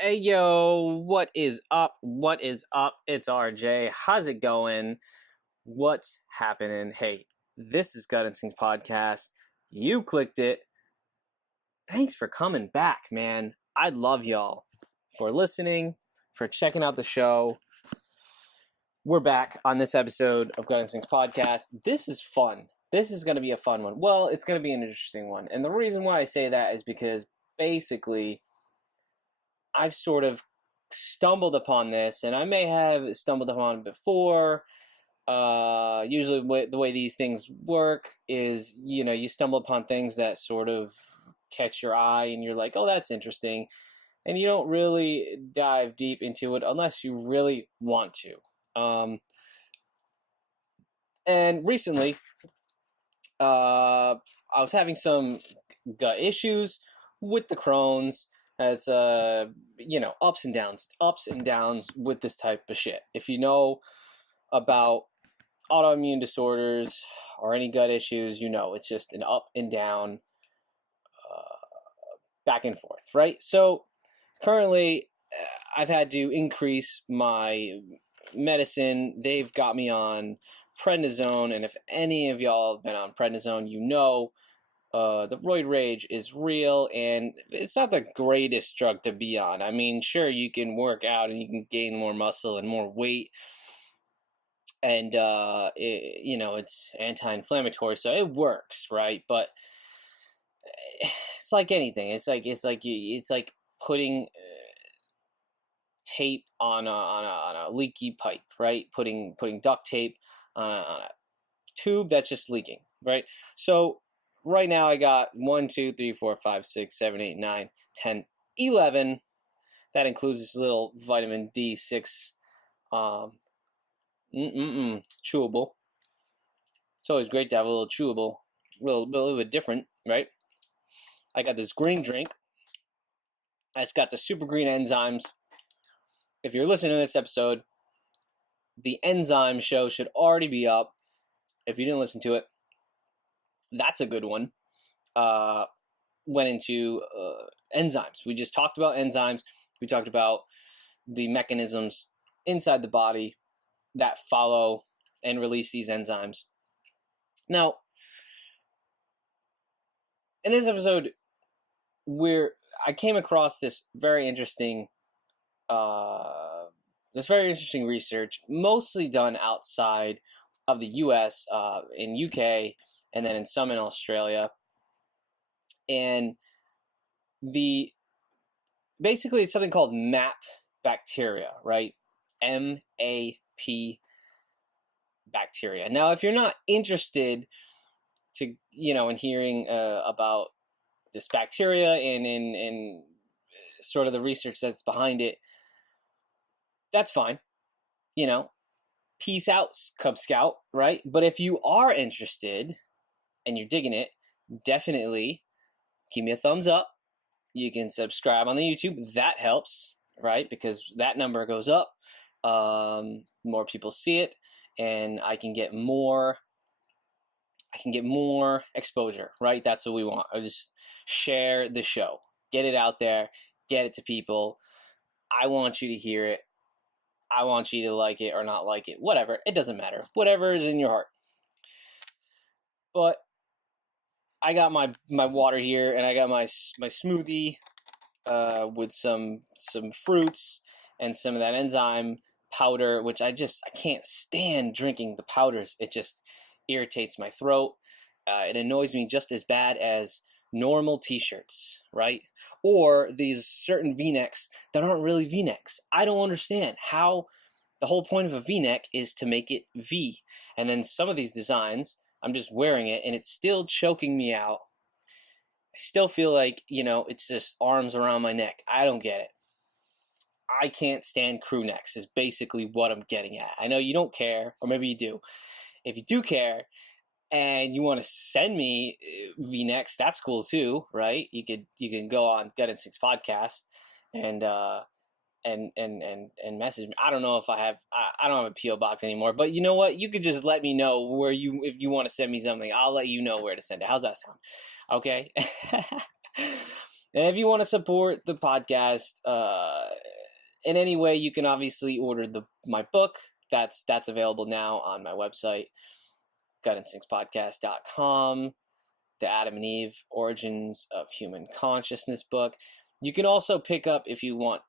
Hey yo, what is up? What is up? It's RJ. How's it going? What's happening? Hey, this is Gut Instinct Podcast. You clicked it. Thanks for coming back, man. I love y'all for listening, for checking out the show. We're back on this episode of Gut Instinct Podcast. This is fun. This is going to be a fun one. Well, it's going to be an interesting one. And the reason why I say that is because basically I've sort of stumbled upon this, and I may have stumbled upon it before. Usually the way these things work is, you stumble upon things that sort of catch your eye, and you're like, oh, that's interesting. And you don't really dive deep into it unless you really want to. And recently, I was having some gut issues with the Crohn's. It's ups and downs with this type of shit. If you know about autoimmune disorders or any gut issues, it's just an up and down, back and forth, right? So currently, I've had to increase my medicine. They've got me on prednisone, and if any of y'all have been on prednisone, the roid rage is real, and it's not the greatest drug to be on. I mean, sure, you can work out and you can gain more muscle and more weight, and it's anti-inflammatory, so it works, right? But it's like anything. It's like putting tape on a leaky pipe, right? Putting duct tape on a tube that's just leaking, right? So right now I got 1, 2, 3, 4, 5, 6, 7, 8, 9, 10, 11. That includes this little vitamin D6 chewable. It's always great to have a little chewable, a little bit different, right? I got this green drink. It's got the super green enzymes. If you're listening to this episode, the enzyme show should already be up. If you didn't listen to it, that's a good one. Went into enzymes. We just talked about enzymes. We talked about the mechanisms inside the body that follow and release these enzymes. Now, in this episode, I came across this very interesting research, mostly done outside of the U.S., in UK, and then in some in Australia. And basically it's something called MAP bacteria, right? MAP bacteria. Now, if you're not interested in hearing about this bacteria and in sort of the research that's behind it, that's fine. Peace out, Cub Scout, right? But if you are interested and you're digging it, definitely give me a thumbs up. You can subscribe on the YouTube. That helps, right? Because that number goes up. More people see it, and I can get more exposure, right? That's what we want. I just share the show. Get it out there. Get it to people. I want you to hear it. I want you to like it or not like it. Whatever. It doesn't matter. Whatever is in your heart. But I got my water here, and I got my smoothie with some fruits and some of that enzyme powder, which I can't stand drinking the powders. It just irritates my throat. It annoys me just as bad as normal t-shirts, right? Or these certain v-necks that aren't really v-necks. I don't understand how the whole point of a v-neck is to make it V. And then some of these designs, I'm just wearing it and it's still choking me out. I still feel like, it's just arms around my neck. I don't get it. I can't stand crew necks is basically what I'm getting at. I know you don't care, or maybe you do. If you do care and you want to send me V-necks, that's cool too, right? You can go on Gut Instincts podcast and message me. I don't know if I don't have a PO box anymore, but you know what? You could just let me know if you want to send me something. I'll let you know where to send it. How's that sound? Okay. And if you want to support the podcast in any way, you can obviously order my book. That's available now on my website, gutinstinctspodcast.com. The Adam and Eve Origins of Human Consciousness book. You can also pick up, if you want,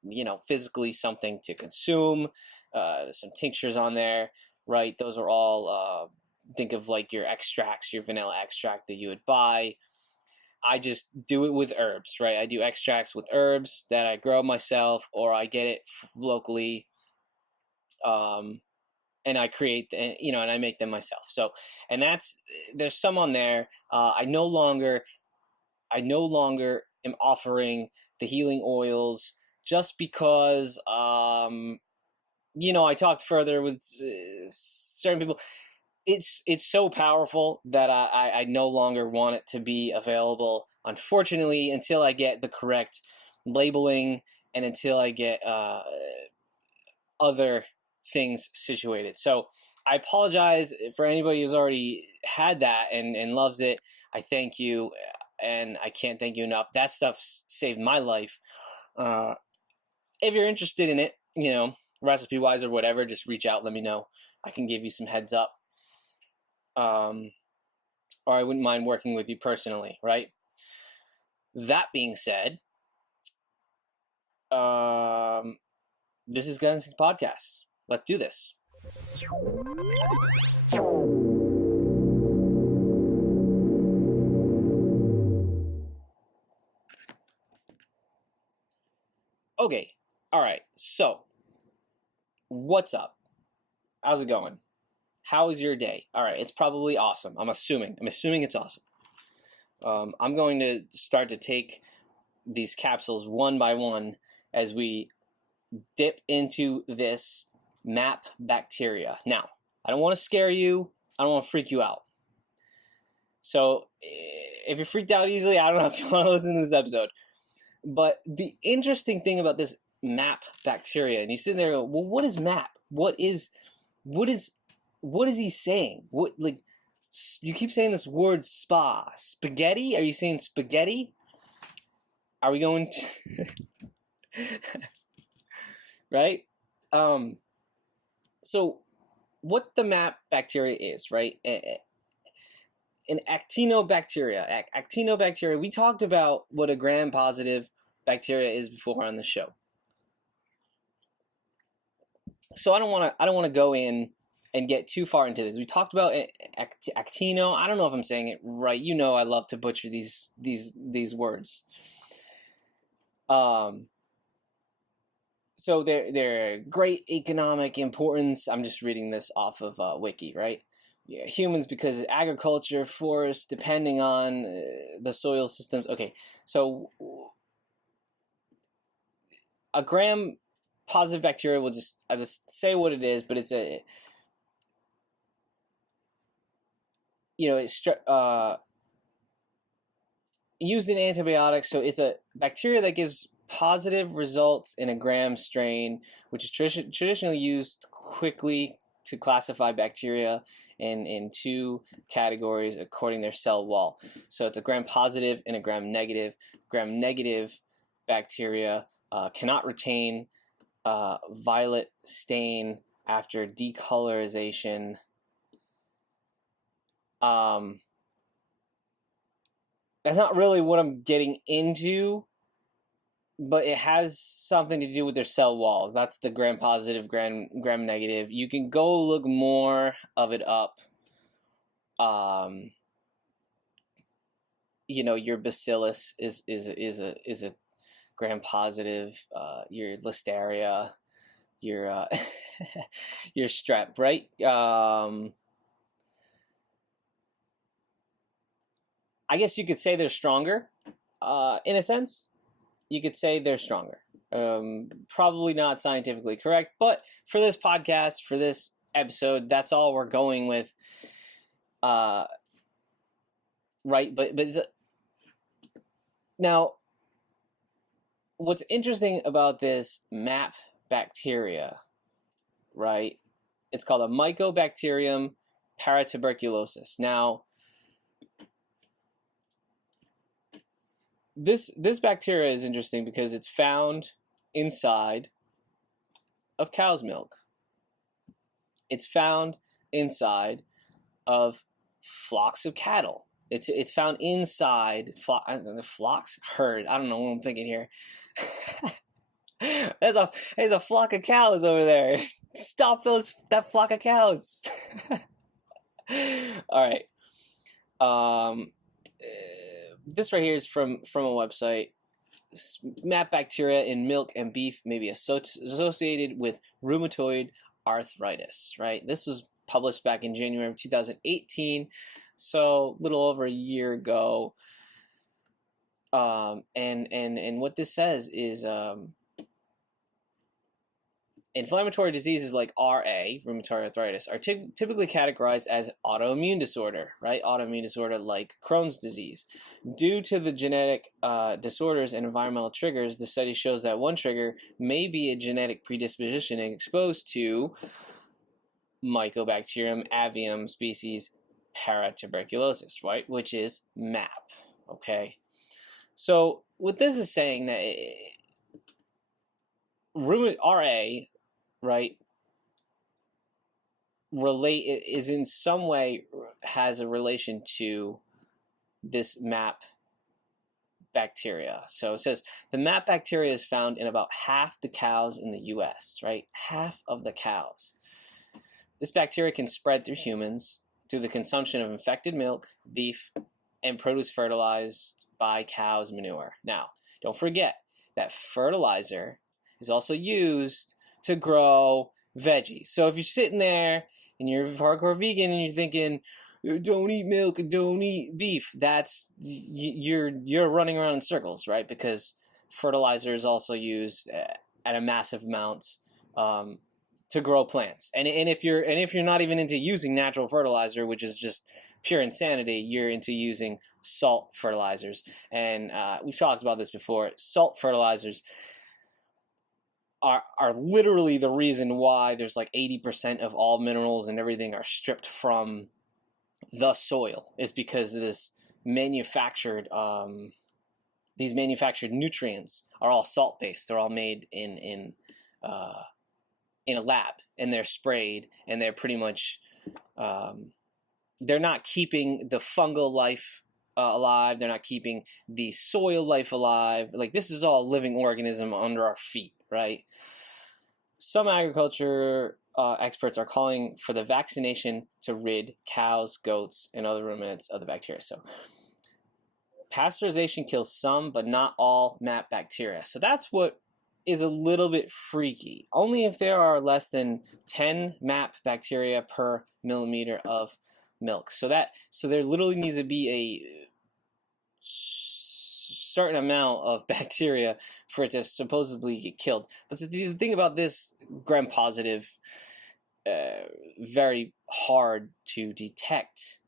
physically something to consume. There's some tinctures on there, right? Those are all, think of like your extracts, your vanilla extract that you would buy. I just do it with herbs, right? I do extracts with herbs that I grow myself, or I get it locally, and I create, and I make them myself. So, and there's some on there. I no longer am offering the healing oils just because, I talked further with certain people. It's so powerful that I no longer want it to be available, unfortunately, until I get the correct labeling and until I get other things situated. So I apologize for anybody who's already had that and loves it. I thank you, and I can't thank you enough. That stuff saved my life. If you're interested in it, recipe-wise or whatever, just reach out, let me know. I can give you some heads up. Or I wouldn't mind working with you personally, right? That being said, this is Gut Instincts Podcast. Let's do this. Okay, all right, so what's up? How's it going? How is your day? All right, it's probably awesome. I'm assuming it's awesome. I'm going to start to take these capsules one by one as we dip into this MAP bacteria. Now, I don't want to scare you. I don't want to freak you out. So if you're freaked out easily, I don't know if you want to listen to this episode. But the interesting thing about this MAP bacteria, and you sit there and go, well, what is MAP? What is he saying? You keep saying this word spaghetti? Are you saying spaghetti? Are we going to right? So what the MAP bacteria is, right? An actinobacteria. We talked about what a gram-positive bacteria is before on the show. So I don't want to go in and get too far into this. We talked about actino. I don't know if I'm saying it right. I love to butcher these words. So they're great economic importance. I'm just reading this off of Wiki, right? Yeah, humans, because agriculture, forests, depending on the soil systems. Okay, so a gram-positive bacteria will just say what it is, but it's it's used in antibiotics. So it's a bacteria that gives positive results in a gram strain, which is traditionally used quickly to classify bacteria in two categories according to their cell wall. So it's a gram positive and a gram negative. Gram negative bacteria cannot retain violet stain after decolorization. That's not really what I'm getting into, but it has something to do with their cell walls. That's the gram positive, gram negative. You can go look more of it up. your bacillus is a gram positive, your listeria, your your strep, right? I guess you could say they're stronger, in a sense. You could say they're stronger. Probably not scientifically correct, but for this podcast, for this episode, that's all we're going with. Right, but now, what's interesting about this MAP bacteria, right? It's called a Mycobacterium paratuberculosis. Now, this bacteria is interesting because it's found inside of cow's milk. It's found inside of flocks of cattle. It's found inside flocks, herd. I don't know what I'm thinking here. There's a flock of cows over there. Stop that flock of cows. All right. This right here is from a website. MAP bacteria in milk and beef may be associated with rheumatoid arthritis. Right. This was published back in January of 2018, so a little over a year ago. And what this says is inflammatory diseases like RA, rheumatoid arthritis, are typically categorized as autoimmune disorder, right? Autoimmune disorder like Crohn's disease. Due to the genetic disorders and environmental triggers, the study shows that one trigger may be a genetic predisposition and exposed to Mycobacterium avium species paratuberculosis, right? Which is MAP, okay? So what this is saying that RA, right, is in some way has a relation to this MAP bacteria. So it says the MAP bacteria is found in about half the cows in the U.S., right? Half of the cows. This bacteria can spread through humans through the consumption of infected milk, beef, and produce fertilized by cow's manure. Now, don't forget that fertilizer is also used to grow veggies. So if you're sitting there and you're hardcore vegan and you're thinking, don't eat milk and don't eat beef, that's you're running around in circles, right? Because fertilizer is also used at a massive amounts to grow plants. And if you're not even into using natural fertilizer, which is just pure insanity, you're into using salt fertilizers. And we've talked about this before. Salt fertilizers are literally the reason why there's like 80% of all minerals and everything are stripped from the soil, is because of this these manufactured nutrients are all salt based. They're all made in a lab, and they're sprayed, and they're pretty much they're not keeping the fungal life alive. They're not keeping the soil life alive. Like, this is all a living organism under our feet, right? Some agriculture experts are calling for the vaccination to rid cows, goats, and other ruminants of the bacteria. So pasteurization kills some, but not all MAP bacteria. So that's what is a little bit freaky. Only if there are less than 10 MAP bacteria per milliliter of milk. So there literally needs to be a certain amount of bacteria for it to supposedly get killed. But the thing about this gram positive, very hard to detect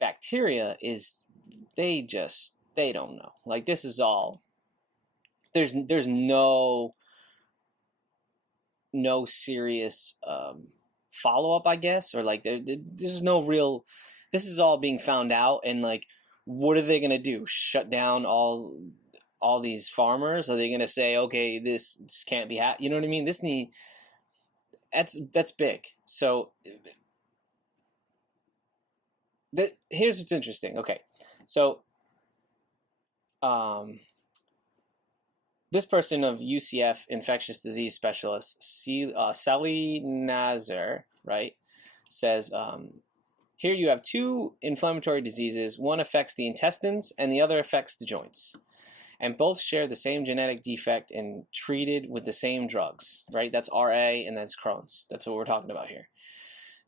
bacteria is they don't know. Like, this is all, there's no serious follow-up, I guess, or like there's no real, this is all being found out, and like, what are they gonna do? Shut down all these farmers? Are they gonna say, okay, this can't be you know what I mean? That's big. So here's what's interesting. Okay, so this person of UCF infectious disease specialist Sally Nazar, right, says here you have two inflammatory diseases. One affects the intestines and the other affects the joints. And both share the same genetic defect and treated with the same drugs, right? That's RA and that's Crohn's. That's what we're talking about here.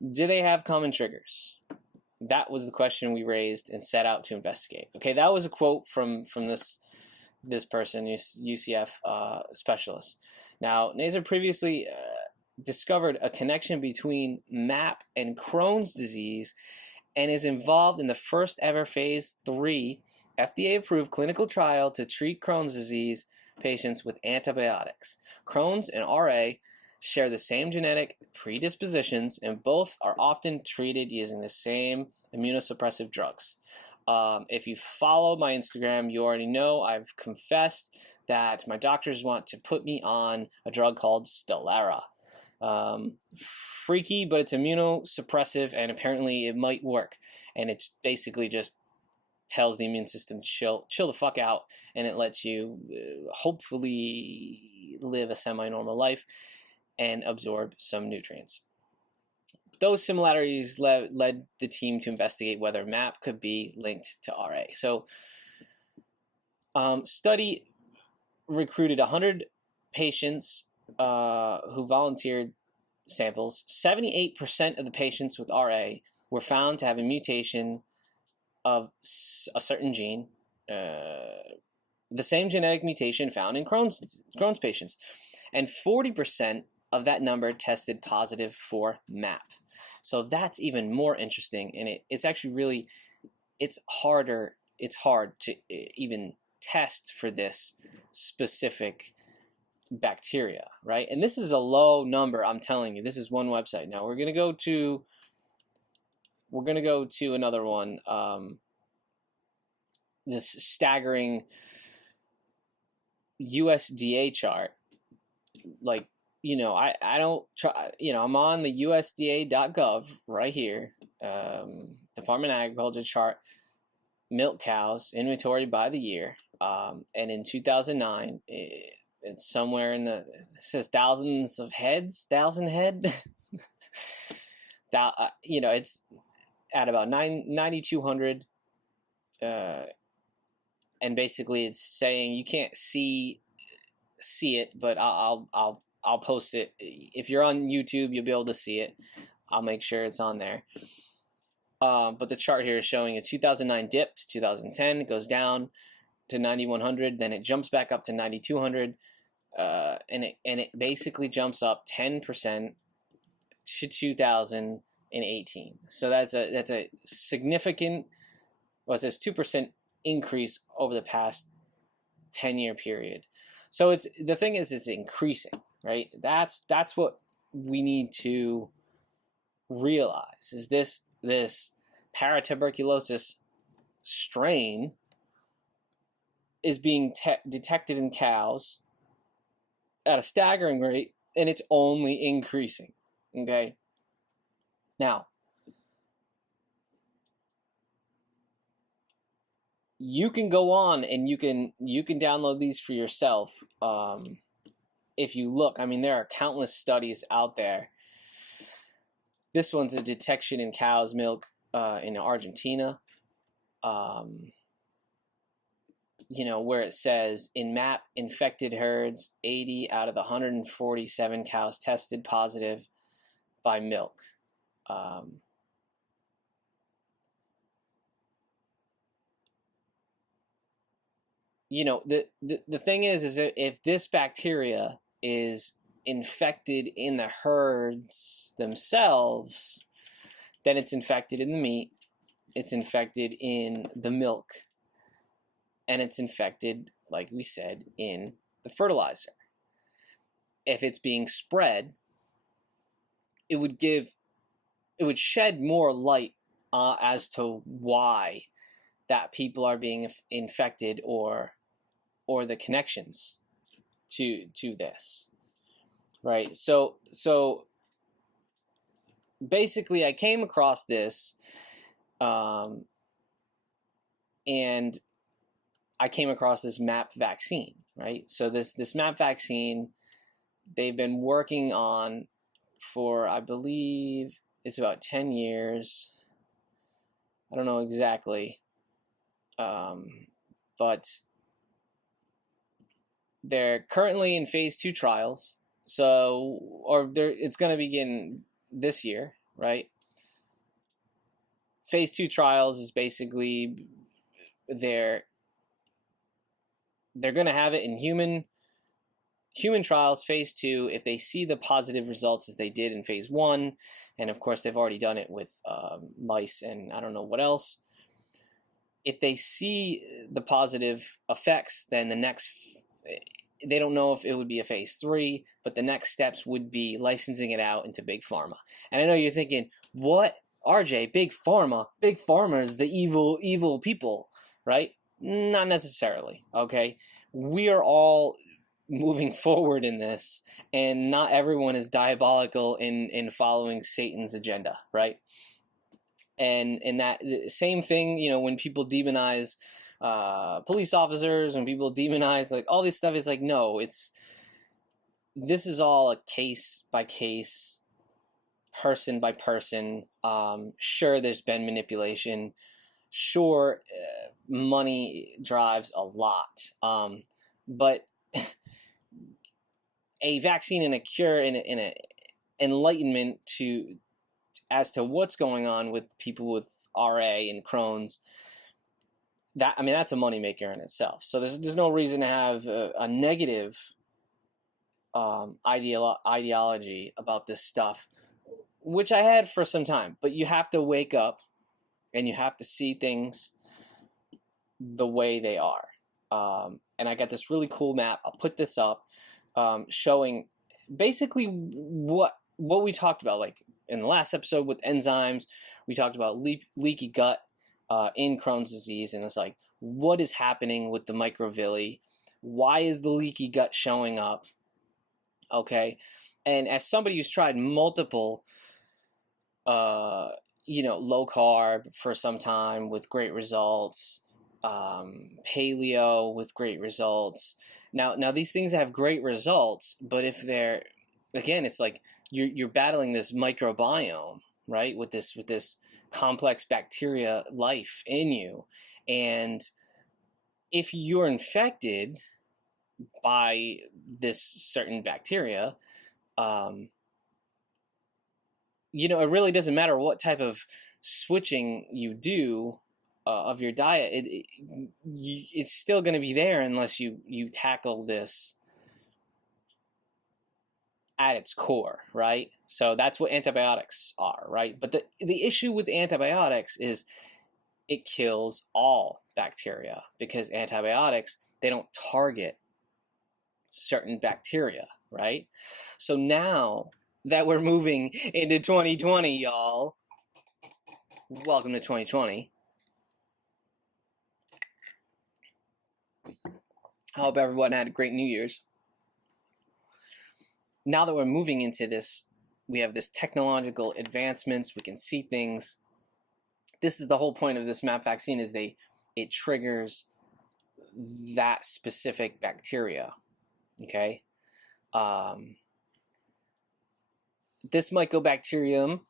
Do they have common triggers? That was the question we raised and set out to investigate. Okay, that was a quote from this person, UCF specialist. Now, Nazer previously discovered a connection between MAP and Crohn's disease and is involved in the first ever phase 3 FDA-approved clinical trial to treat Crohn's disease patients with antibiotics. Crohn's and RA share the same genetic predispositions, and both are often treated using the same immunosuppressive drugs. If you follow my Instagram, you already know I've confessed that my doctors want to put me on a drug called Stelara. Freaky, but it's immunosuppressive, and apparently it might work. And it's basically just tells the immune system chill the fuck out, and it lets you hopefully live a semi-normal life and absorb some nutrients. Those similarities led the team to investigate whether MAP could be linked to RA. So, study recruited 100 patients who volunteered samples. 78% of the patients with RA were found to have a mutation of a certain gene, the same genetic mutation found in Crohn's patients, and 40% of that number tested positive for MAP. So that's even more interesting, and it's actually really, it's hard to even test for this specific bacteria, right? And this is a low number, I'm telling you. This is one website. Now we're gonna go to another one. This staggering USDA chart. Like, you know, I don't try, you know, I'm on the USDA.gov right here, Department of Agriculture chart, milk cows, inventory by the year. And in 2009, it's somewhere in it says thousand head. That, you know, it's at about 9,200. And basically it's saying you can't see it, but I'll post it. If you're on YouTube, you'll be able to see it. I'll make sure it's on there. But the chart here is showing a 2009 dip to 2010. It goes down to 9,100, then it jumps back up to 9,200, and it basically jumps up 10% to 2018. So that's a significant, well, it says 2% increase over the past 10-year period. So it's increasing, right? That's what we need to realize, is this paratuberculosis strain is being detected in cows at a staggering rate, and it's only increasing. Okay, now you can go on and you can download these for yourself. If you look, I mean, there are countless studies out there. This one's a detection in cow's milk in Argentina. You know, where it says in MAP infected herds, 80 out of the 147 cows tested positive by milk. You know, the thing is that if this bacteria is infected in the herds themselves, then it's infected in the meat, it's infected in the milk, and it's infected, like we said, in the fertilizer. If it's being spread, it would shed more light as to why that people are being infected, or the connections to this, right? So basically, I came across this, and I came across this MAP vaccine, right? So this MAP vaccine, they've been working on for, I believe, it's about 10 years. I don't know exactly, but they're currently in phase 2 trials. So, it's going to begin this year, right? Phase 2 trials is basically they're going to have it in human trials, phase 2, if they see the positive results as they did in phase 1, and of course they've already done it with mice and I don't know what else. If they see the positive effects, then they don't know if it would be a phase 3, but the next steps would be licensing it out into big pharma. And I know you're thinking, what, RJ, big pharma? Big pharma is the evil people, right? Not necessarily, okay? We are all moving forward in this, and not everyone is diabolical in following Satan's agenda, right? And that same thing, when people demonize police officers, when people demonize like all this stuff, is like, no, this is all a case by case, person by person. Sure, there's been manipulation. Sure, money drives a lot. But a vaccine and a cure and an enlightenment as to what's going on with people with RA and Crohn's, that's a moneymaker in itself. So there's no reason to have a negative ideology about this stuff, which I had for some time. But you have to wake up and you have to see things the way they are. And I got this really cool map. I'll put this up, showing basically what we talked about. Like in the last episode with enzymes, we talked about leaky gut in Crohn's disease, and it's like, what is happening with the microvilli? Why is the leaky gut showing up? Okay, and as somebody who's tried multiple, low carb for some time with great results, paleo with great results. Now these things have great results, but if they're, again, it's like you're battling this microbiome, right? With this complex bacteria life in you, and if you're infected by this certain bacteria, it really doesn't matter what type of switching you do of your diet. It's still going to be there unless you tackle this at its core, right? So that's what antibiotics are, right? But the issue with antibiotics is it kills all bacteria, because antibiotics, they don't target certain bacteria, right? So now that we're moving into 2020, y'all, welcome to 2020. I hope everyone had a great New Year's. Now that we're moving into this, we have this technological advancements, we can see things. This is the whole point of this MAP vaccine, is it triggers that specific bacteria, okay? This Mycobacterium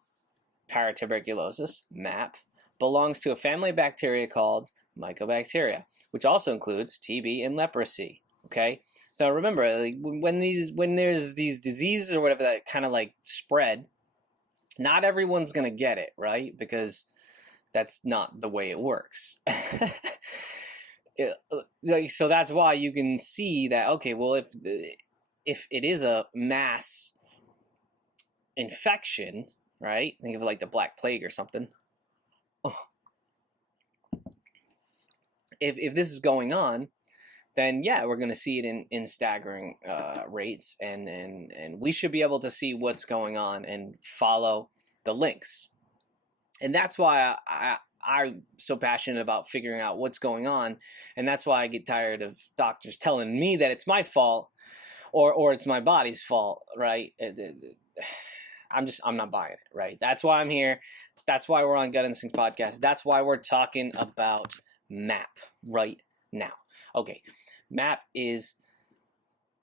paratuberculosis, MAP, belongs to a family of bacteria called Mycobacteria, which also includes TB and leprosy, okay? So remember, like, when there's these diseases or whatever that kind of like spread, not everyone's going to get it, right? Because that's not the way it works. So that's why you can see that, okay, well, if it is a mass infection, right? Think of it like the Black Plague or something. If this is going on, then yeah, we're going to see it in staggering rates, and we should be able to see what's going on and follow the links. And that's why I'm so passionate about figuring out what's going on, and that's why I get tired of doctors telling me that it's my fault or it's my body's fault, right? I'm not buying it, right? That's why I'm here. That's why we're on Gut Instincts Podcast. That's why we're talking about MAP right now. Okay, MAP is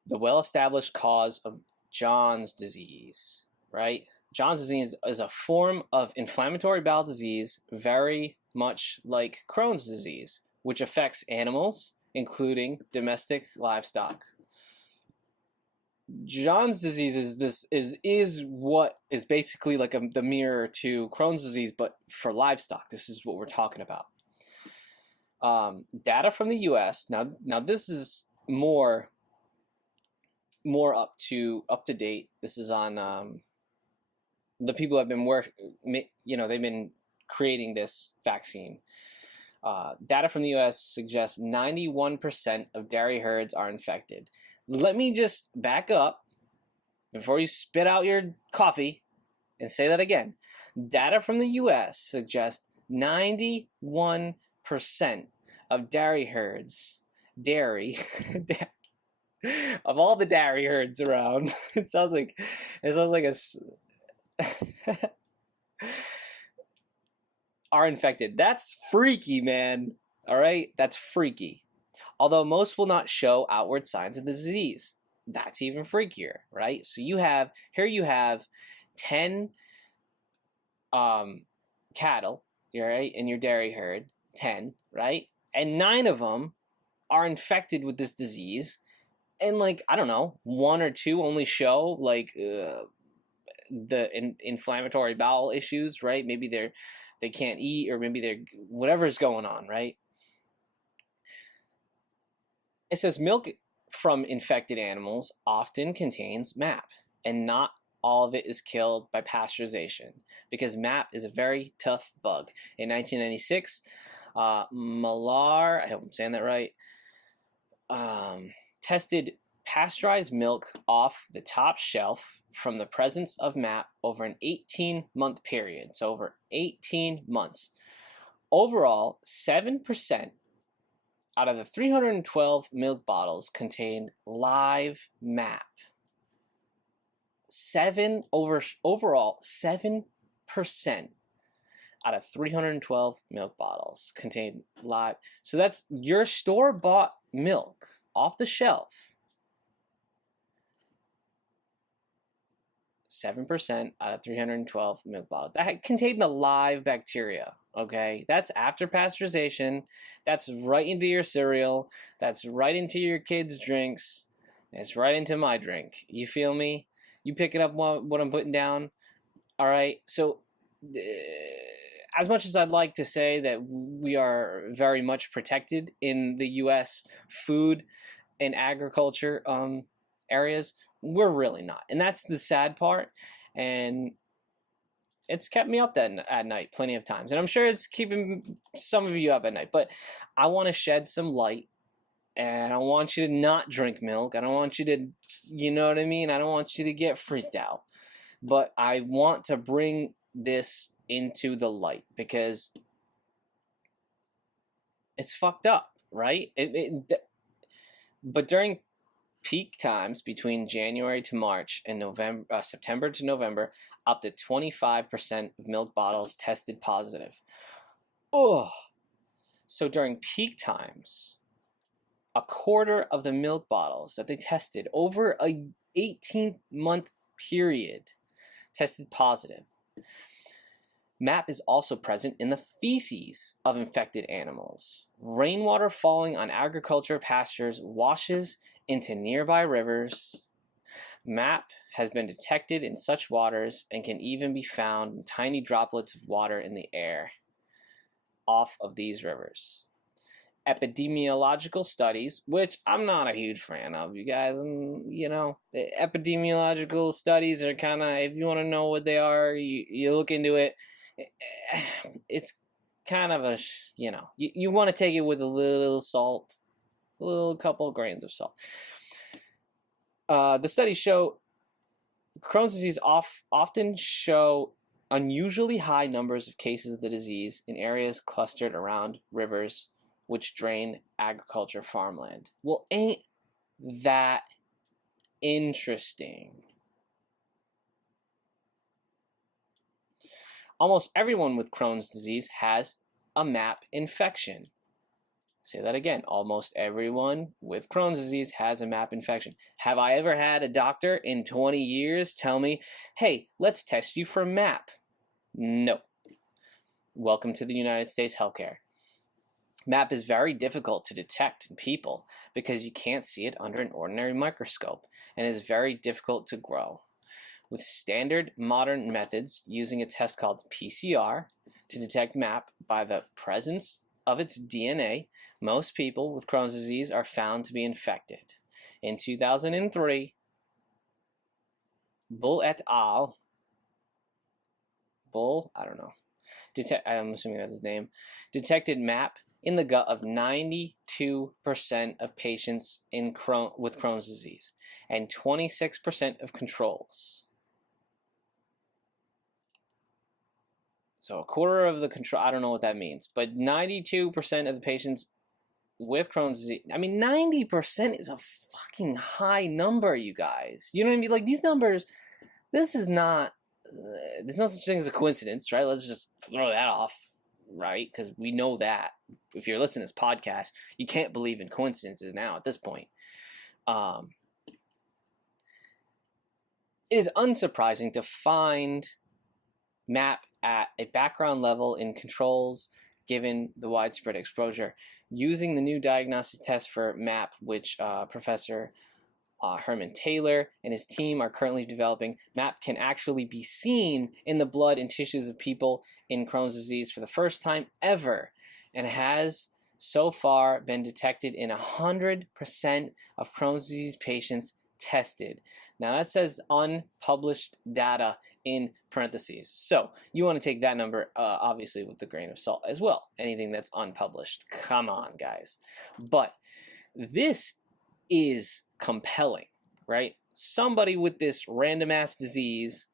the well-established cause of Crohn's disease, right? Crohn's disease is a form of inflammatory bowel disease, very much like Crohn's disease, which affects animals, including domestic livestock. Crohn's disease is what is basically like the mirror to Crohn's disease, but for livestock. This is what we're talking about. Data from the U.S. Now this is more up to date. This is on the people who have been they've been creating this vaccine. Data from the U.S. suggests 91% of dairy herds are infected. Let me just back up before you spit out your coffee and say that again. Data from the U.S. suggests 91% of dairy herds, of all the dairy herds around, it sounds like are infected. That's freaky, man. All right, that's freaky. Although most will not show outward signs of the disease. That's even freakier, right? So you have 10 cattle, right, in your dairy herd, 10, right? And 9 of them are infected with this disease. And like, I don't know, 1 or 2 only show like the inflammatory bowel issues, right? Maybe they can't eat, or maybe they're whatever's going on, right? It says milk from infected animals often contains MAP, and not all of it is killed by pasteurization, because MAP is a very tough bug. In 1996, Millar, I hope I'm saying that right, tested pasteurized milk off the top shelf from the presence of MAP over an 18-month period. So over 18 months. Overall, 7% out of the 312 milk bottles contained live MAP. Overall, 7% out of 312 milk bottles contained live. So that's your store-bought milk off the shelf. 7% out of 312 milk bottles that contained the live bacteria. Okay, that's after pasteurization. That's right into your cereal. That's right into your kids' drinks. It's right into my drink. You feel me? You picking up what I'm putting down? All right. So, as much as I'd like to say that we are very much protected in the U.S. food and agriculture areas, we're really not. And that's the sad part. And it's kept me up at night plenty of times. And I'm sure it's keeping some of you up at night. But I want to shed some light. And I want you to not drink milk. I don't want you to, you know what I mean? I don't want you to get freaked out. But I want to bring this into the light because it's fucked up, right? But during peak times between January to March and September to November, up to 25% of milk bottles tested positive. Oh, so during peak times, a quarter of the milk bottles that they tested over a 18-month period tested positive. MAP is also present in the feces of infected animals. Rainwater falling on agriculture pastures washes into nearby rivers. MAP has been detected in such waters and can even be found in tiny droplets of water in the air off of these rivers. Epidemiological studies, which I'm not a huge fan of, you guys. Epidemiological studies are kind of, if you want to know what they are, you look into it. It's kind of a, you want to take it with a little salt, a little couple of grains of salt. The studies show Crohn's disease often show unusually high numbers of cases of the disease in areas clustered around rivers which drain agriculture farmland. Well, ain't that interesting? Almost everyone with Crohn's disease has a MAP infection. Say that again. Almost everyone with Crohn's disease has a MAP infection. Have I ever had a doctor in 20 years tell me, hey, let's test you for MAP? No. welcome to the United States healthcare. MAP is very difficult to detect in people because you can't see it under an ordinary microscope and is very difficult to grow. With standard modern methods using a test called PCR to detect MAP by the presence of its DNA, most people with Crohn's disease are found to be infected. In 2003, Bull et al. I'm assuming that's his name, detected MAP in the gut of 92% of patients with Crohn's disease and 26% of controls. So a quarter of the control, I don't know what that means, but 92% of the patients with Crohn's disease, 90% is a fucking high number, you guys. You know what I mean? Like, these numbers, this is not, there's no such thing as a coincidence, right? Let's just throw that off, right? Because we know that. If you're listening to this podcast, you can't believe in coincidences now at this point. It is unsurprising to find MAP at a background level in controls given the widespread exposure. Using the new diagnostic test for MAP, which Professor Herman Taylor and his team are currently developing, MAP can actually be seen in the blood and tissues of people in Crohn's disease for the first time ever, and has so far been detected in 100% of Crohn's disease patients tested. Now that says unpublished data in parentheses. So you want to take that number obviously with a grain of salt as well. Anything that's unpublished. Come on, guys. But this is compelling, right? Somebody with this random ass disease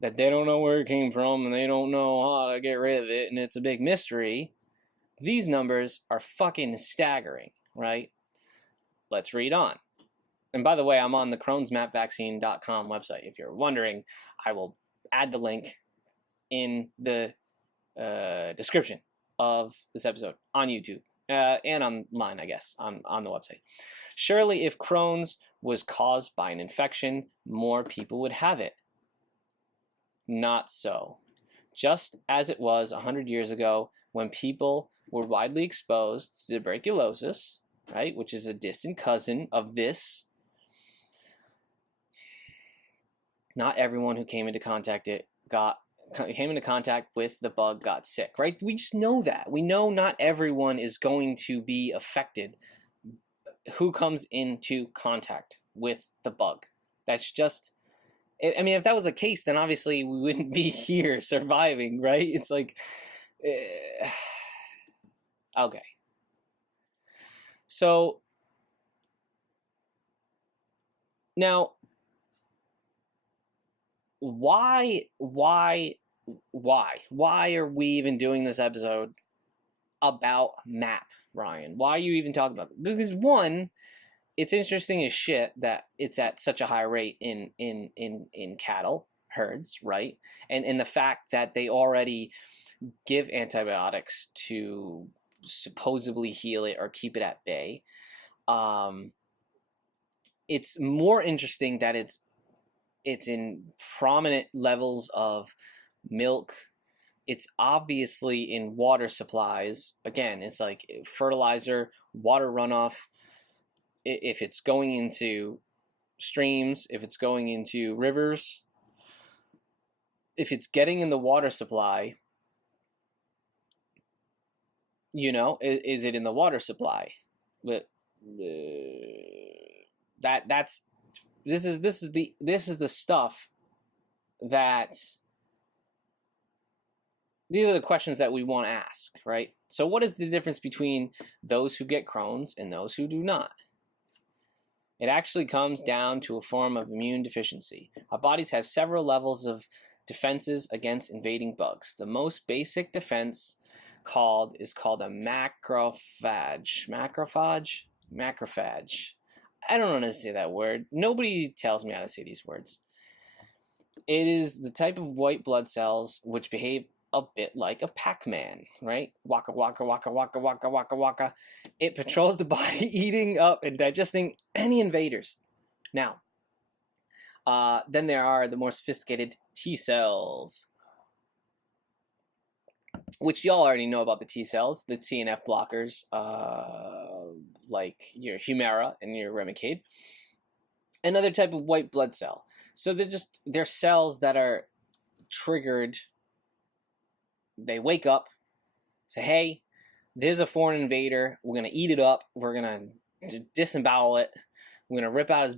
that they don't know where it came from and they don't know how to get rid of it and it's a big mystery. These numbers are fucking staggering, right? Let's read on. And by the way, I'm on the CrohnsMapVaccine.com website. If you're wondering, I will add the link in the description of this episode on YouTube and online, I guess, on the website. Surely, if Crohn's was caused by an infection, more people would have it. Not so. Just as it was 100 years ago when people were widely exposed to tuberculosis, right, which is a distant cousin of this. Not everyone who came into contact with the bug got sick, right? We just know that. We know not everyone is going to be affected who comes into contact with the bug. That's just, if that was the case, then obviously we wouldn't be here surviving, right? It's like, okay. So, now, why are we even doing this episode about MAP, Ryan? Why are you even talking about it? Because one, it's interesting as shit that it's at such a high rate in cattle herds, right? And the fact that they already give antibiotics to supposedly heal it or keep it at bay. It's more interesting that it's in prominent levels of milk. It's obviously in water supplies. Again, it's like fertilizer, water runoff. If it's going into streams, if it's going into rivers, if it's getting in the water supply, is it in the water supply? But this is the stuff that, these are the questions that we want to ask, right? So what is the difference between those who get Crohn's and those who do not? It actually comes down to a form of immune deficiency. Our bodies have several levels of defenses against invading bugs. The most basic defense is called a macrophage. Macrophage. I don't know how to say that word. Nobody tells me how to say these words. It is the type of white blood cells which behave a bit like a Pac-Man, right? Waka, waka, waka, waka, waka, waka, waka. It patrols the body, eating up and digesting any invaders. Now, then there are the more sophisticated T cells. which y'all already know about the T cells, the TNF blockers, like your Humira and your Remicade. Another type of white blood cell. So they're cells that are triggered. They wake up, say, hey, there's a foreign invader. We're going to eat it up. We're going to disembowel it. We're going to rip out his...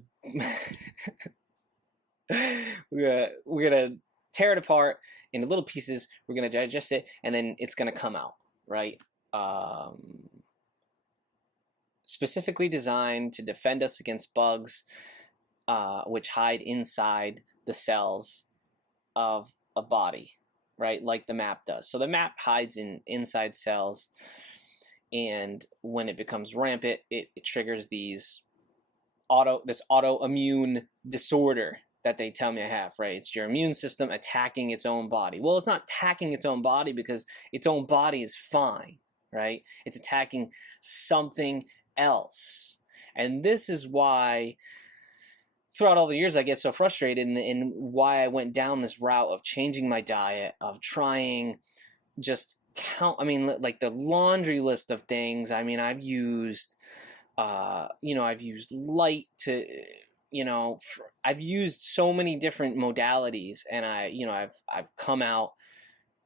we're gonna tear it apart into little pieces. We're gonna digest it, and then it's gonna come out, right? Specifically designed to defend us against bugs, which hide inside the cells of a body, right? Like the MAP does. So the MAP hides inside cells, and when it becomes rampant, it triggers this autoimmune disorder that they tell me I have, right? It's your immune system attacking its own body. Well, it's not attacking its own body because its own body is fine, right? It's attacking something else. And this is why throughout all the years I get so frustrated, and why I went down this route of changing my diet, of trying like the laundry list of things. I mean, I've used light to, I've used so many different modalities, and I've come out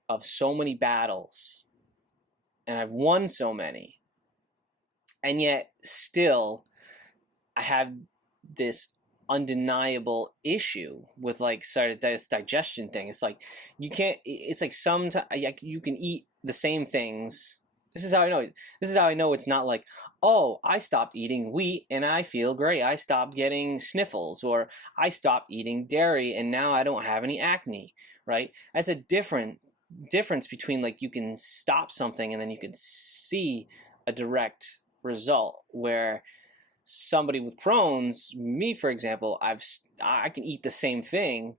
of so many battles, and I've won so many, and yet still I have this undeniable issue with like sort of this digestion thing. It's like you can't. It's like sometimes you can eat the same things. This is how I know. This is how I know it's not like, oh, I stopped eating wheat and I feel great. I stopped getting sniffles, or I stopped eating dairy and now I don't have any acne, right? That's a difference between like you can stop something and then you can see a direct result, where somebody with Crohn's, me for example, I can eat the same thing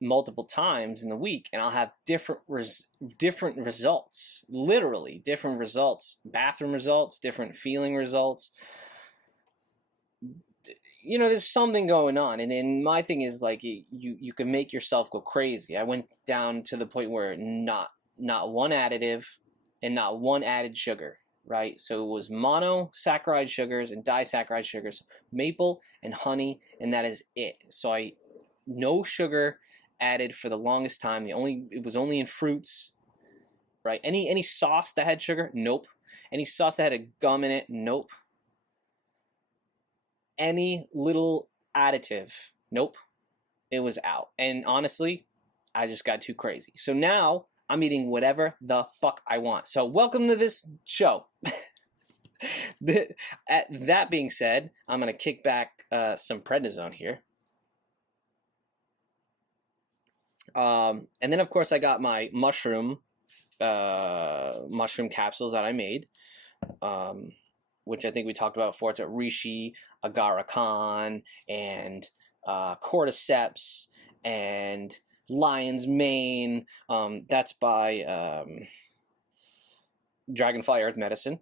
multiple times in the week and I'll have different results, literally different results, bathroom results, different feeling results. There's something going on, and then my thing is like you can make yourself go crazy. I went down to the point where not one additive and not one added sugar, right? So it was monosaccharide sugars and disaccharide sugars, maple and honey, and that is it. So no sugar added for the longest time. It was only in fruits, right? Any sauce that had sugar, nope. Any sauce that had a gum in it, nope. Any little additive, nope. It was out. And honestly, I just got too crazy. So now I'm eating whatever the fuck I want. So welcome to this show. That being said, I'm gonna kick back some prednisone here. And then of course I got my mushroom capsules that I made, which I think we talked about before. It's a reishi, agar-akan, and cordyceps, and lion's mane. That's by Dragonfly Earth Medicine.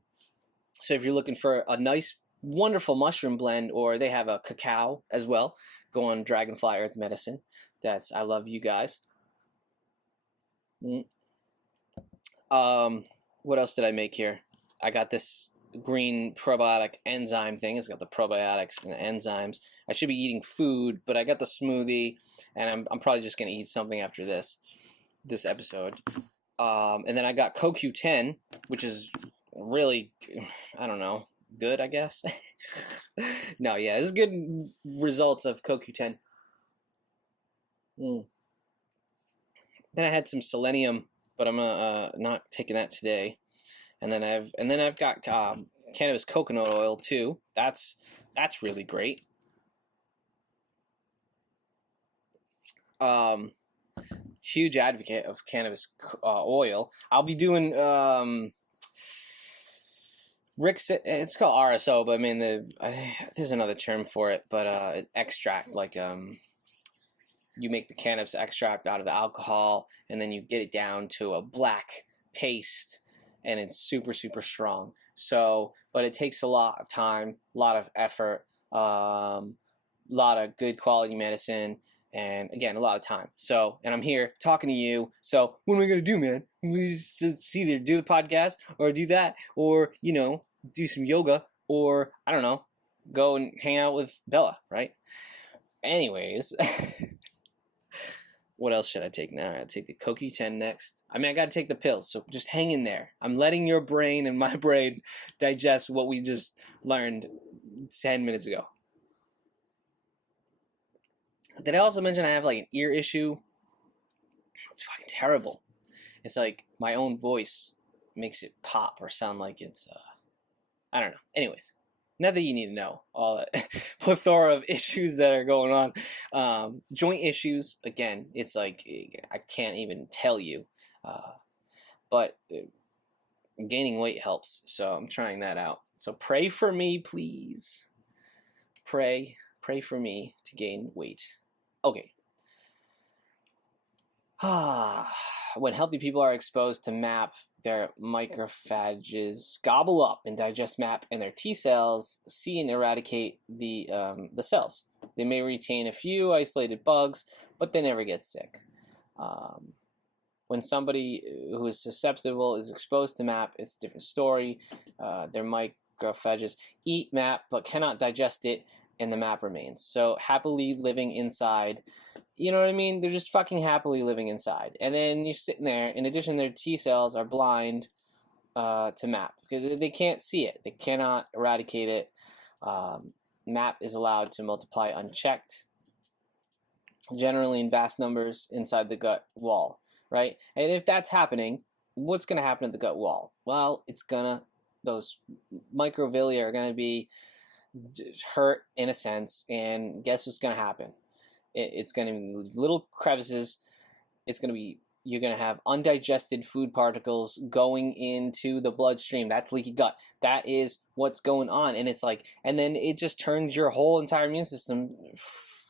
So if you're looking for a nice, wonderful mushroom blend, or they have a cacao as well, go on Dragonfly Earth Medicine. I love you guys. What else did I make here? I got this green probiotic enzyme thing. It's got the probiotics and the enzymes. I should be eating food, but I got the smoothie, and I'm probably just gonna eat something after this episode. And then I got CoQ10, which is really, I don't know, good, I guess. No, yeah, this is good results of CoQ10. Then I had some selenium, but I'm not taking that today. And then I've got cannabis coconut oil too. That's really great. Huge advocate of cannabis oil. I'll be doing Rick's. It's called RSO, but I mean there's another term for it. But extract, like you make the cannabis extract out of the alcohol, and then you get it down to a black paste, and it's super, super strong. So, but it takes a lot of time, a lot of effort, a lot of good quality medicine, And again, a lot of time. So, and I'm here talking to you. So, what am I gonna do, man? We just either do the podcast or do that, or do some yoga, or I don't know, go and hang out with Bella, right? Anyways, what else should I take now? I gotta take the CoQ10 next. I mean, I gotta take the pills, so just hang in there. I'm letting your brain and my brain digest what we just learned 10 minutes ago. Did I also mention I have like an ear issue? It's fucking terrible. It's like my own voice makes it pop or sound like it's, I don't know. Anyways, not that you need to know all that plethora of issues that are going on. Joint issues, again, it's like I can't even tell you. But gaining weight helps, so I'm trying that out. So pray for me, please. Pray for me to gain weight. Okay. When healthy people are exposed to MAP, their macrophages gobble up and digest MAP, and their T cells see and eradicate the cells. They may retain a few isolated bugs, but they never get sick. When somebody who is susceptible is exposed to MAP, it's a different story. Their macrophages eat MAP but cannot digest it, and the MAP remains. So happily living inside, you know what I mean? They're just fucking happily living inside. And then you're sitting there, in addition, their T cells are blind to MAP. Because they can't see it. They cannot eradicate it. MAP is allowed to multiply unchecked, generally in vast numbers inside the gut wall, right? And if that's happening, what's going to happen to the gut wall? Well, those microvilli are going to be hurt in a sense, and guess what's going to happen? It's going to be little crevices. You're going to have undigested food particles going into the bloodstream. That's leaky gut. That is what's going on. And it's like, and then it just turns your whole entire immune system.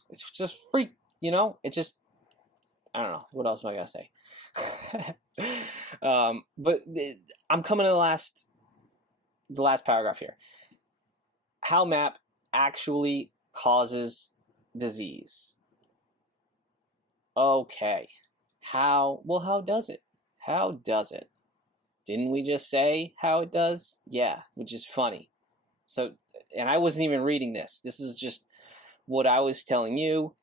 It's just freak, it just, I don't know. What else am I going to say? But I'm coming to the last paragraph here. How MAP actually causes disease. Okay. How does it? How does it? Didn't we just say how it does? Yeah, which is funny. So, and I wasn't even reading this. This is just what I was telling you,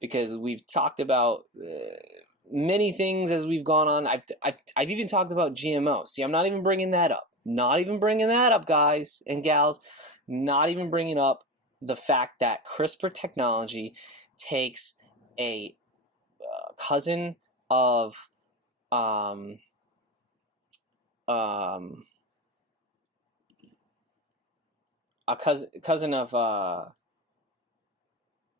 because we've talked about many things as we've gone on. I've even talked about GMO. See, I'm not even bringing that up. Not even bringing that up, guys and gals. Not even bringing up the fact that CRISPR technology takes a cousin of a cousin of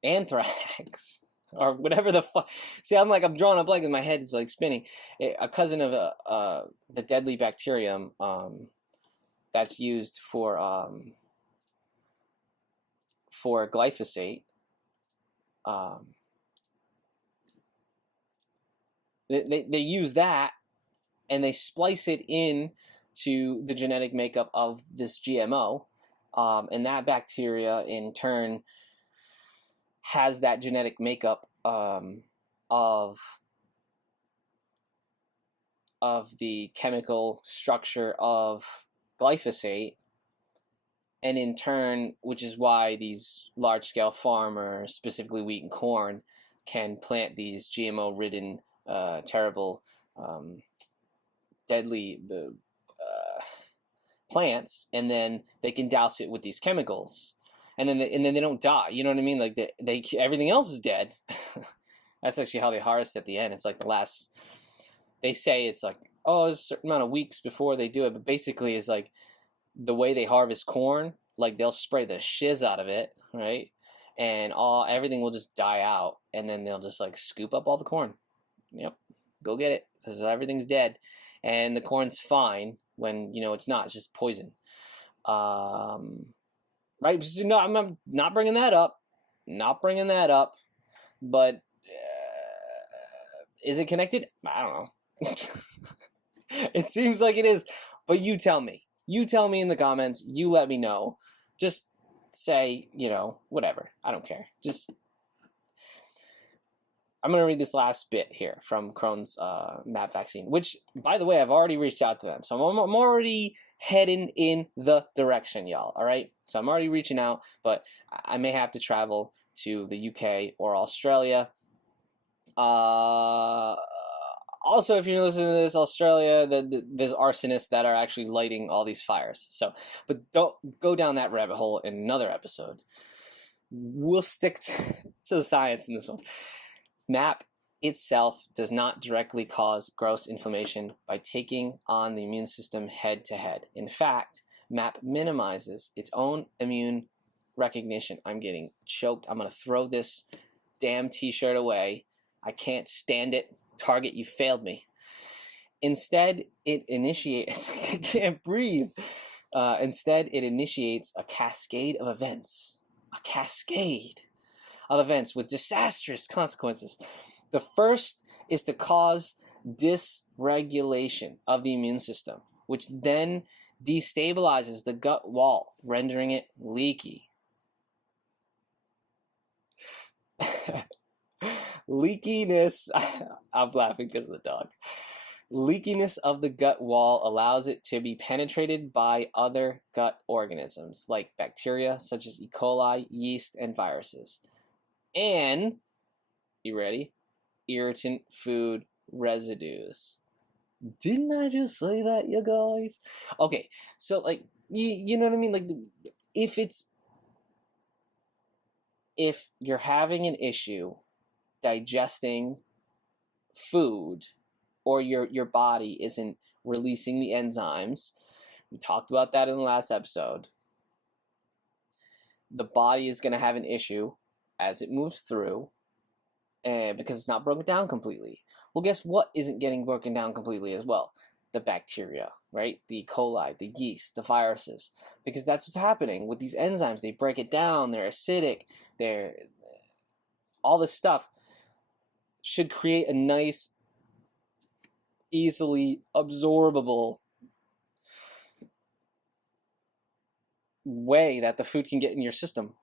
anthrax or whatever the fuck. See, I'm drawing a blank in my head. It's like spinning. A cousin of the deadly bacterium that's used for glyphosate. They use that, and they splice it in to the genetic makeup of this GMO, and that bacteria in turn has that genetic makeup of the chemical structure of glyphosate. And in turn, which is why these large-scale farmers, specifically wheat and corn, can plant these GMO-ridden, terrible, deadly plants, and then they can douse it with these chemicals, and then they don't die. You know what I mean? Like they everything else is dead. That's actually how they harvest at the end. It's like the last. They say it's like, oh, there's a certain amount of weeks before they do it, but basically it's like, the way they harvest corn, like they'll spray the shiz out of it, right? And everything will just die out, and then they'll just like scoop up all the corn. Yep, go get it, because everything's dead, and the corn's fine when it's not. It's just poison. Right? So, no, I'm not bringing that up. Not bringing that up. But is it connected? I don't know. It seems like it is, but you tell me. You tell me in the comments. You let me know. Just say, whatever. I don't care. Just I'm going to read this last bit here from Crohn's MAP vaccine, which, by the way, I've already reached out to them. So I'm already heading in the direction, y'all. All right. So I'm already reaching out, but I may have to travel to the UK or Australia. Also, if you're listening to this, Australia, there's arsonists that are actually lighting all these fires. So, but don't go down that rabbit hole in another episode. We'll stick to the science in this one. MAP itself does not directly cause gross inflammation by taking on the immune system head to head. In fact, MAP minimizes its own immune recognition. I'm getting choked. I'm going to throw this damn t-shirt away. I can't stand it. Target, you failed me. Instead, it initiates... I can't breathe. Instead, it initiates a cascade of events. A cascade of events with disastrous consequences. The first is to cause dysregulation of the immune system, which then destabilizes the gut wall, rendering it leaky. Leakiness, I'm laughing because of the dog. Leakiness of the gut wall allows it to be penetrated by other gut organisms like bacteria such as E. coli, yeast, and viruses. And, you ready? Irritant food residues. Didn't I just say that, you guys? Okay, so like, you know what I mean? Like, if you're having an issue digesting food, or your body isn't releasing the enzymes, we talked about that in the last episode, the body is going to have an issue as it moves through, and because it's not broken down completely. Well, guess what isn't getting broken down completely as well? The bacteria, right? The E. coli, the yeast, the viruses. Because that's what's happening with these enzymes. They break it down, they're acidic, all this stuff should create a nice, easily absorbable way that the food can get in your system.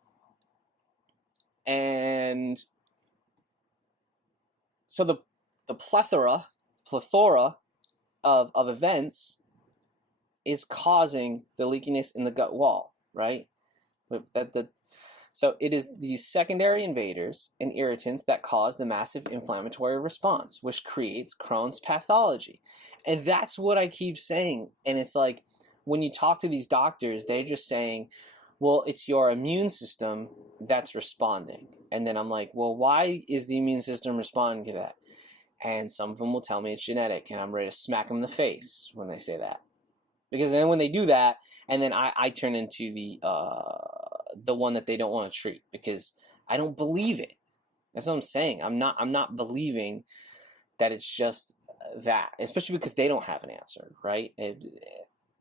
And so the plethora of events is causing the leakiness in the gut wall, right? So it is these secondary invaders and irritants that cause the massive inflammatory response, which creates Crohn's pathology. And that's what I keep saying. And it's like, when you talk to these doctors, they're just saying, well, it's your immune system that's responding. And then I'm like, well, why is the immune system responding to that? And some of them will tell me it's genetic, and I'm ready to smack them in the face when they say that. Because then when they do that, and then I turn into the one that they don't want to treat, because I don't believe it. That's what I'm saying. I'm not believing that it's just that, especially because they don't have an answer, right?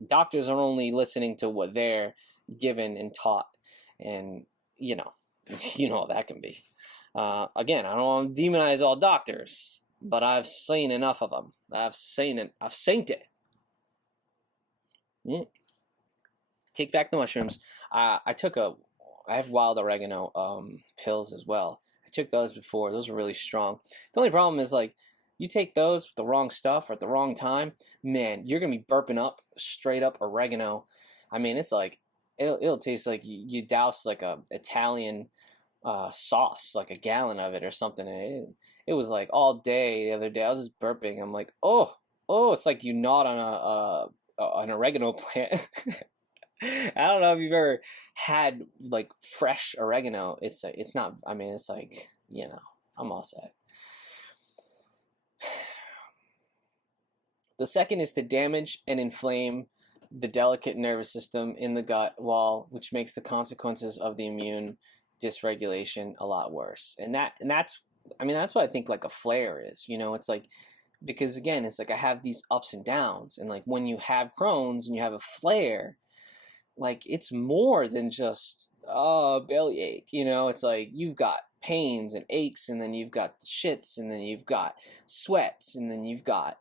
Doctors are only listening to what they're given and taught, and you know how that can be. Again, I don't want to demonize all doctors, but I've seen enough of them. I've seen it. Kick back the mushrooms. I have wild oregano pills as well. I took those before. Those are really strong. The only problem is, like, you take those with the wrong stuff or at the wrong time, man, you're gonna be burping up straight up oregano. I mean, it's like it'll taste like you douse like a Italian sauce, like a gallon of it or something. And it was like all day the other day. I was just burping. I'm like, oh, it's like you gnawed on an oregano plant. I don't know if you've ever had like fresh oregano. It's not. I mean, it's like, I'm all set. The second is to damage and inflame the delicate nervous system in the gut wall, which makes the consequences of the immune dysregulation a lot worse. And that's what I think like a flare is. It's like, because again, it's like I have these ups and downs, and like when you have Crohn's and you have a flare, like it's more than just bellyache. It's like you've got pains and aches, and then you've got the shits, and then you've got sweats, and then you've got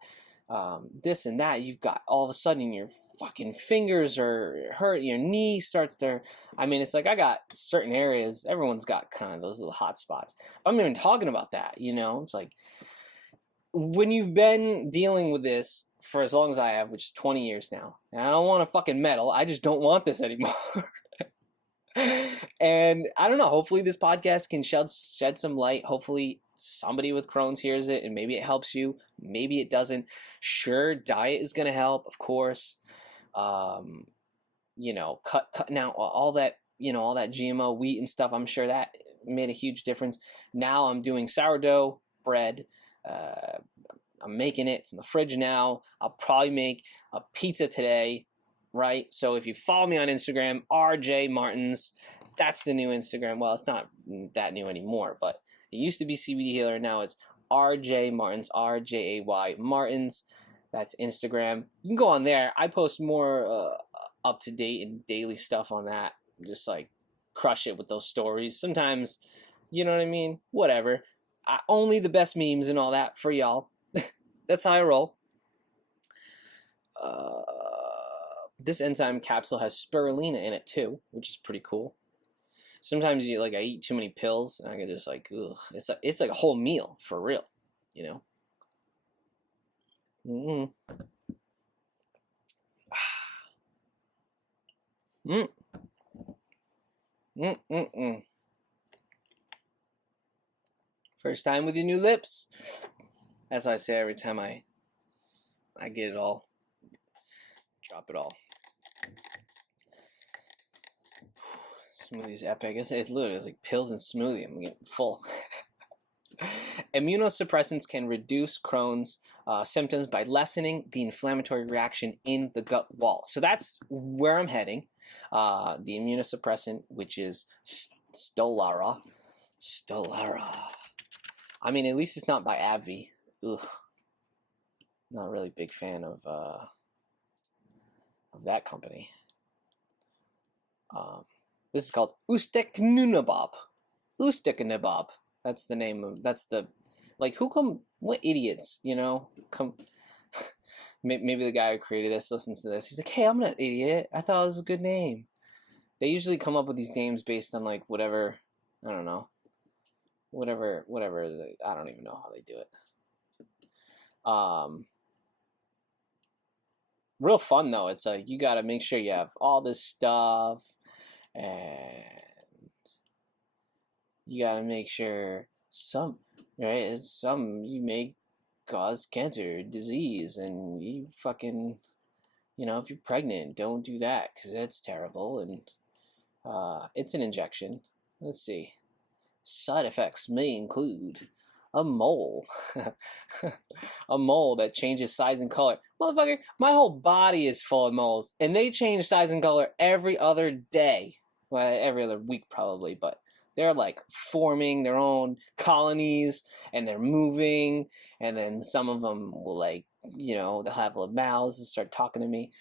this and that. You've got all of a sudden your fucking fingers are hurt, your knee starts to, I mean, it's like I got certain areas, everyone's got kind of those little hot spots. I'm not even talking about that, you know? It's like, when you've been dealing with this for as long as I have, which is 20 years now, and I don't want to fucking meddle, I just don't want this anymore. And I don't know, hopefully this podcast can shed some light. Hopefully somebody with Crohn's hears it and maybe it helps you, maybe it doesn't. Sure, diet is going to help, of course. You know, cutting out all that, you know, all that GMO wheat and stuff. I'm sure that made a huge difference. Now I'm doing sourdough bread. I'm making it. It's in the fridge now. I'll probably make a pizza today, right? So if you follow me on Instagram, RJ Martins, that's the new Instagram. Well, it's not that new anymore, but it used to be CBD Healer. Now it's RJ Martins, RJAY Martins. That's Instagram. You can go on there. I post more up to date and daily stuff on that. Just like crush it with those stories. Sometimes, you know what I mean? Whatever. Only the best memes and all that for y'all. That's how I roll. This enzyme capsule has spirulina in it too, which is pretty cool. Sometimes I eat too many pills and I get just like, ugh. It's like a whole meal for real, you know. First time with your new lips. That's what I say every time I get it all. Drop it all. Smoothie's epic. It literally is like pills and smoothie. I'm getting full. Immunosuppressants can reduce Crohn's symptoms by lessening the inflammatory reaction in the gut wall. So that's where I'm heading. The immunosuppressant, which is Stelara. I mean, at least it's not by AbbVie. Ugh. Not a really big fan of that company. This is called Ustekinumab. That's the name of. That's the, like, what idiots, you know? Maybe the guy who created this listens to this. He's like, hey, I'm not an idiot. I thought it was a good name. They usually come up with these names based on like whatever. I don't know. Whatever. I don't even know how they do it. Real fun though. It's like you got to make sure you have all this stuff, and you got to make sure some you may cause cancer, disease, and you fucking, you know, if you're pregnant, don't do that because that's terrible. And it's an injection. Let's see. Side effects may include a mole. A mole that changes size and color. Motherfucker, my whole body is full of moles, and they change size and color every other day. Well, every other week probably, but they're like forming their own colonies, and they're moving, and then some of them will, like, you know, they'll have little mouths and start talking to me.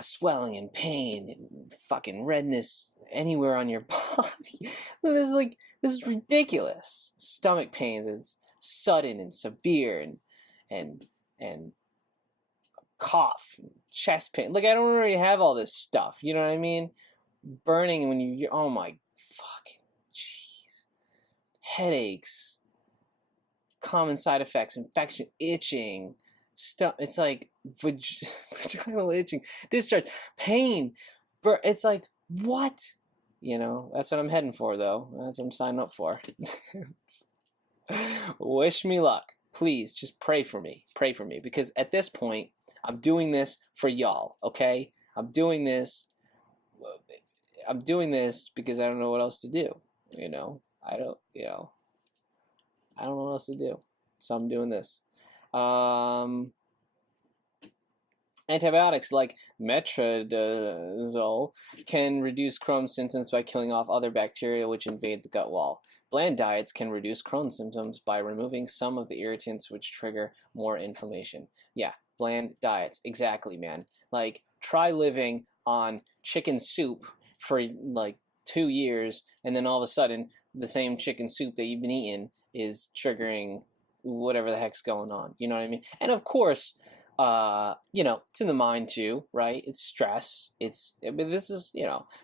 Swelling and pain and fucking redness anywhere on your body. This is ridiculous. Stomach pains is sudden and severe, and cough, and chest pain. Like, I don't already have all this stuff. You know what I mean? Burning when you oh my fucking jeez. Headaches, common side effects, infection, itching, stuff. It's like vaginal itching, discharge, pain. It's like, what? You know, that's what I'm heading for, though. That's what I'm signing up for. Wish me luck. Please, just pray for me. Pray for me. Because at this point, I'm doing this for y'all, okay? I'm doing this because I don't know what else to do, you know? I don't know what else to do. So I'm doing this. Antibiotics like metronidazole can reduce Crohn's symptoms by killing off other bacteria which invade the gut wall. Bland diets can reduce Crohn's symptoms by removing some of the irritants which trigger more inflammation. Yeah, bland diets. Exactly, man. Like, try living on chicken soup for like 2 years, and then all of a sudden, the same chicken soup that you've been eating is triggering whatever the heck's going on. You know what I mean? And of course, It's in the mind too, right? It's stress. But this is,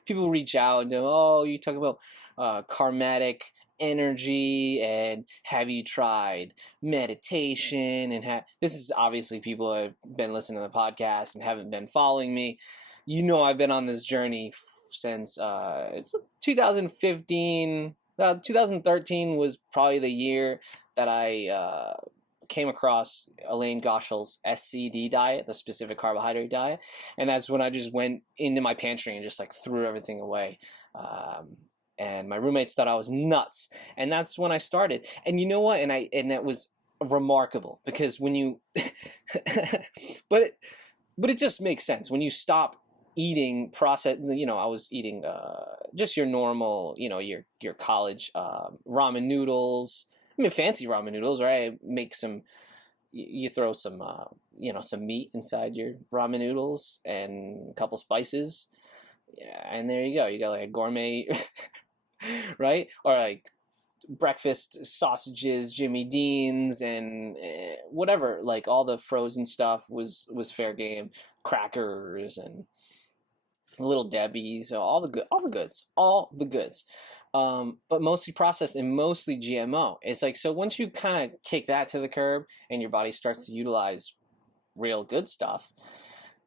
people reach out and, oh, you talk about karmatic energy, and have you tried meditation? And this is obviously people who have been listening to the podcast and haven't been following me. I've been on this journey since it's 2015. 2013 was probably the year that I came across Elaine Goschel's SCD diet, the specific carbohydrate diet, and that's when I just went into my pantry and just like threw everything away. And my roommates thought I was nuts, and that's when I started. And you know what? And that was remarkable, because when you, but it just makes sense when you stop eating processed. I was eating just your normal, your college ramen noodles. I mean, fancy ramen noodles, right? Make some, you throw some, some meat inside your ramen noodles and a couple spices. Yeah, and there you go. You got like a gourmet, right? Or like breakfast sausages, Jimmy Dean's, and whatever. Like all the frozen stuff was fair game. Crackers and Little Debbie's, all the goods. But mostly processed and mostly GMO. It's like, so once you kind of kick that to the curb and your body starts to utilize real good stuff,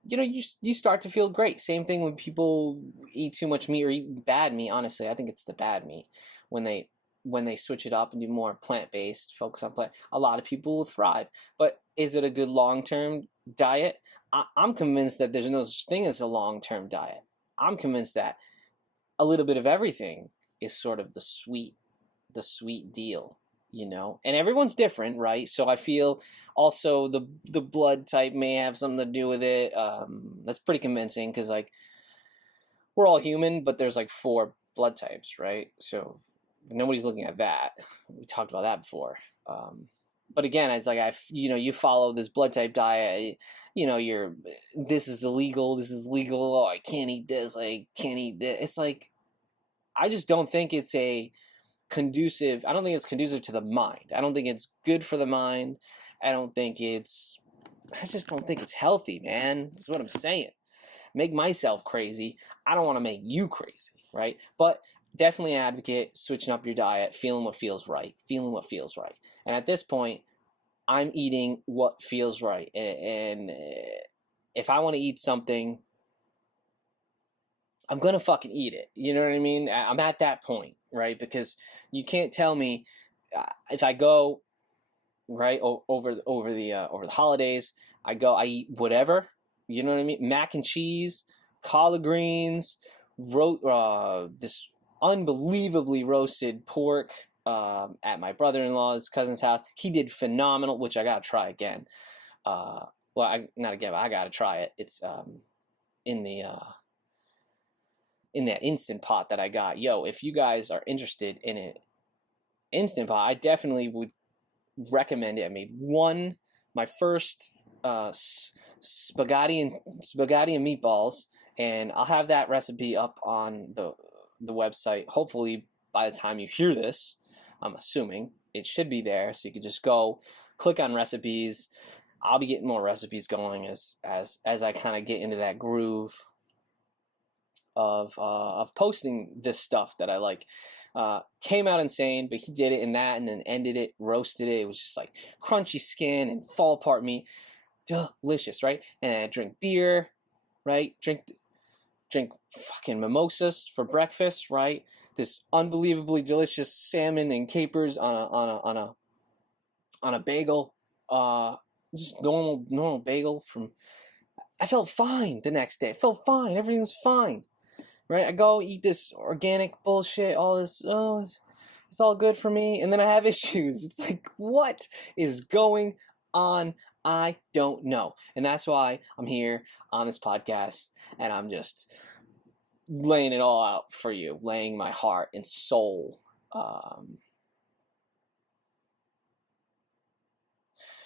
you start to feel great. Same thing when people eat too much meat or eat bad meat. Honestly, I think it's the bad meat. When they switch it up and do more plant-based, focus on plant, a lot of people will thrive. But is it a good long-term diet? I'm convinced that there's no such thing as a long-term diet. I'm convinced that a little bit of everything is sort of the sweet deal, and everyone's different, right? So I feel also the blood type may have something to do with it. That's pretty convincing, because like we're all human, but there's like 4 blood types, right? So nobody's looking at that. We talked about that before. But again, it's like you follow this blood type diet. This is illegal. This is legal. Oh, I can't eat this. I can't eat this. It's like, I just don't think it's conducive. I don't think it's conducive to the mind. I don't think it's good for the mind. I just don't think it's healthy, man. That's what I'm saying. Make myself crazy. I don't want to make you crazy, right? But definitely advocate switching up your diet, feeling what feels right. And at this point, I'm eating what feels right. And if I want to eat something, I'm going to fucking eat it. You know what I mean? I'm at that point, right? Because you can't tell me if I go, right, over the holidays, I eat whatever, you know what I mean? Mac and cheese, collard greens, this unbelievably roasted pork at my brother-in-law's cousin's house. He did phenomenal, which I got to try again. Not again, but I got to try it. It's in that Instant Pot that I got. Yo, if you guys are interested in an Instant Pot, I definitely would recommend it. I made my first spaghetti and meatballs, and I'll have that recipe up on the website. Hopefully by the time you hear this, I'm assuming it should be there, so you can just go click on recipes. I'll be getting more recipes going as I kind of get into that groove of posting this stuff that I like. Came out insane, but he did it in that and then ended it, roasted it. It was just like crunchy skin and fall apart meat. Delicious, right? And I drink beer, right? Drink fucking mimosas for breakfast, right? This unbelievably delicious salmon and capers on a bagel. Just normal bagel from. I felt fine the next day. I felt fine. Everything was fine. Right? I go eat this organic bullshit, all this, it's all good for me, and then I have issues. It's like, what is going on? I don't know. And that's why I'm here on this podcast, and I'm just laying it all out for you, laying my heart and soul.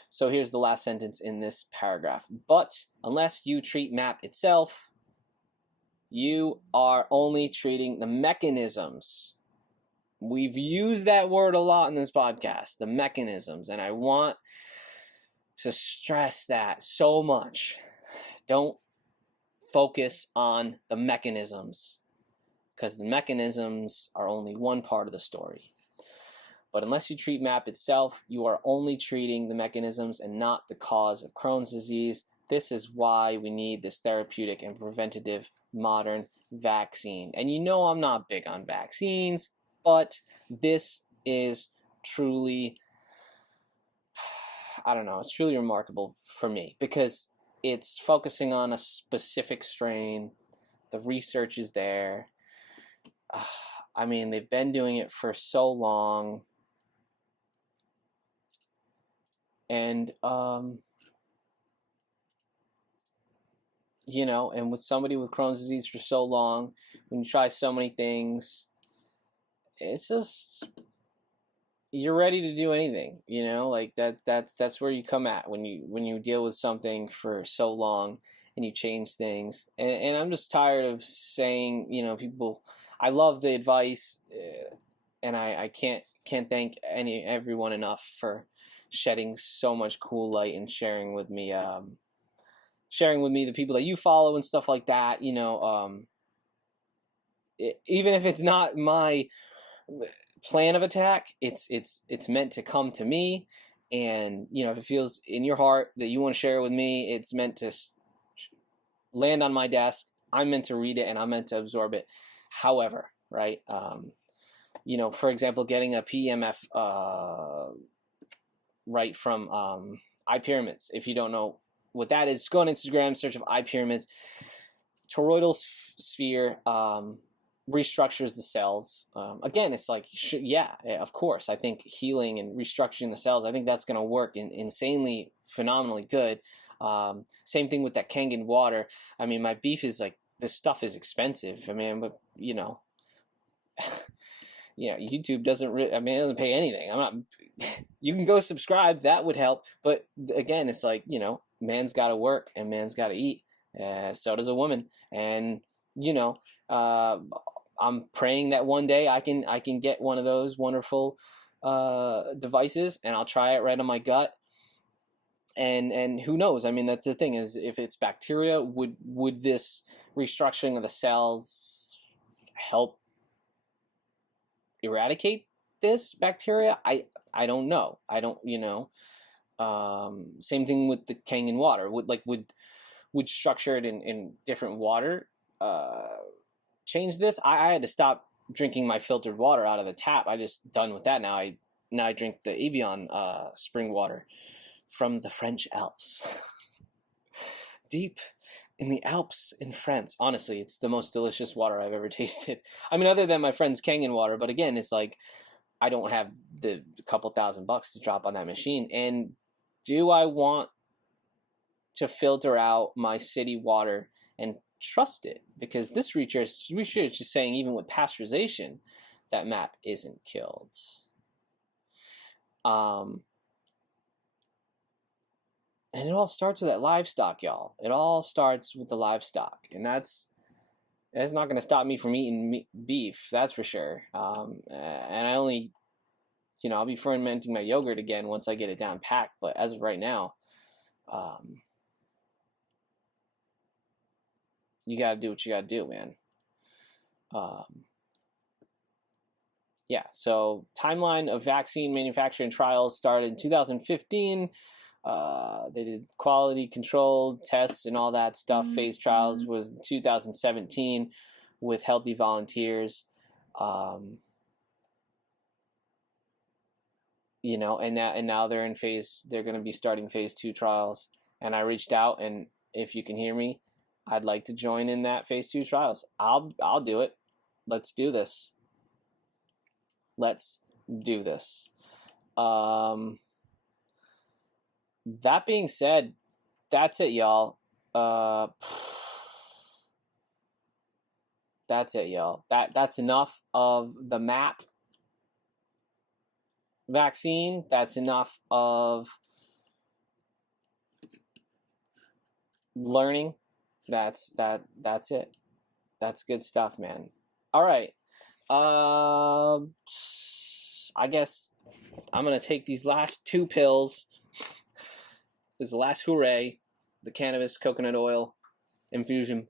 So here's the last sentence in this paragraph. But unless you treat MAP itself, you are only treating the mechanisms. We've used that word a lot in this podcast, the mechanisms, and I want to stress that so much. Don't focus on the mechanisms, because the mechanisms are only one part of the story. But unless you treat MAP itself, you are only treating the mechanisms and not the cause of Crohn's disease. This is why we need this therapeutic and preventative modern vaccine. And you know I'm not big on vaccines, but this is truly, I don't know, it's truly remarkable for me because it's focusing on a specific strain. The research is there. I mean, they've been doing it for so long. And, you know, and with somebody with Crohn's disease for so long, when you try so many things, it's just, you're ready to do anything, you know, like that's where you come at when you deal with something for so long and you change things. And I'm just tired of saying, you know, people, I love the advice, and I can't thank everyone enough for shedding so much cool light and sharing with me the people that you follow and stuff like that, you know. Even if it's not my plan of attack, it's meant to come to me, and you know, if it feels in your heart that you want to share it with me, it's meant to land on my desk. I'm meant to read it and I'm meant to absorb it. However, right, you know, for example, getting a PEMF right from eye pyramids. If you don't know what that is, go on Instagram, search of eye pyramids. Toroidal sphere restructures the cells. Again, it's like, yeah, of course. I think healing and restructuring the cells, I think that's going to work insanely, phenomenally good. Same thing with that Kangen water. I mean, my beef is like, this stuff is expensive. I mean, but you know, yeah, YouTube doesn't it doesn't pay anything. I'm not, you can go subscribe, that would help. But again, it's like, you know, man's got to work and man's got to eat. So does a woman. And, you know, I'm praying that one day I can get one of those wonderful devices, and I'll try it right on my gut. And who knows? I mean, that's the thing, is if it's bacteria, would this restructuring of the cells help eradicate this bacteria? I don't know. I don't, you know. Same thing with the Kangen water. Would structure it in different water change this? I had to stop drinking my filtered water out of the tap. I just done with that now. I drink the Evian spring water from the French Alps. Deep in the Alps in France. Honestly, it's the most delicious water I've ever tasted. I mean, other than my friend's Kangen water, but again, it's like, I don't have the couple $1,000 to drop on that machine. And do I want to filter out my city water and trust it? Because this research is saying, even with pasteurization, that MAP isn't killed. And it all starts with that livestock, y'all. It all starts with the livestock. And that's not going to stop me from eating beef, that's for sure. And I only, you know, I'll be fermenting my yogurt again once I get it down packed. But as of right now, you got to do what you got to do, man. Yeah, so timeline of vaccine manufacturing trials started in 2015. They did quality control tests and all that stuff. Phase trials was 2017 with healthy volunteers. You know, and now they're going to be starting phase 2 trials. And I reached out, and if you can hear me, I'd like to join in that phase 2 trials. I'll do it. Let's do this. Let's do this. That being said, that's it, y'all. That's it, y'all. That's enough of the MAP vaccine. That's enough of learning. That's it. That's good stuff, man. All right. I guess I'm gonna take these last 2 pills is the last hooray. The cannabis coconut oil infusion,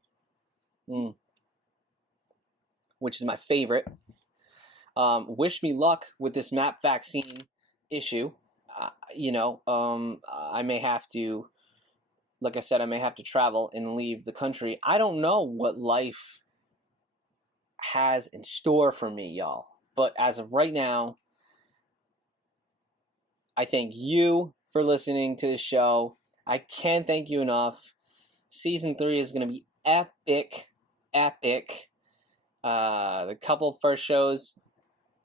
which is my favorite. Wish me luck with this MAP vaccine issue. I may have to, like I said, I may have to travel and leave the country. I don't know what life has in store for me, y'all. But as of right now, I thank you for listening to the show. I can't thank you enough. Season 3 is going to be epic. The couple first shows,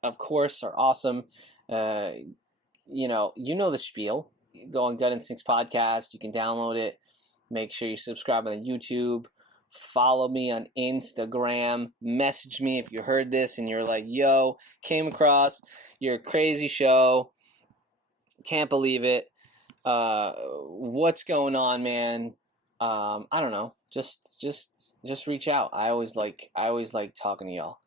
of course, are awesome. You know the spiel. Go on Gut Instincts Podcast. You can download it. Make sure you subscribe on YouTube. Follow me on Instagram. Message me if you heard this and you're like, yo, came across your crazy show. Can't believe it. What's going on, man? I don't know. Just reach out. I always like talking to y'all.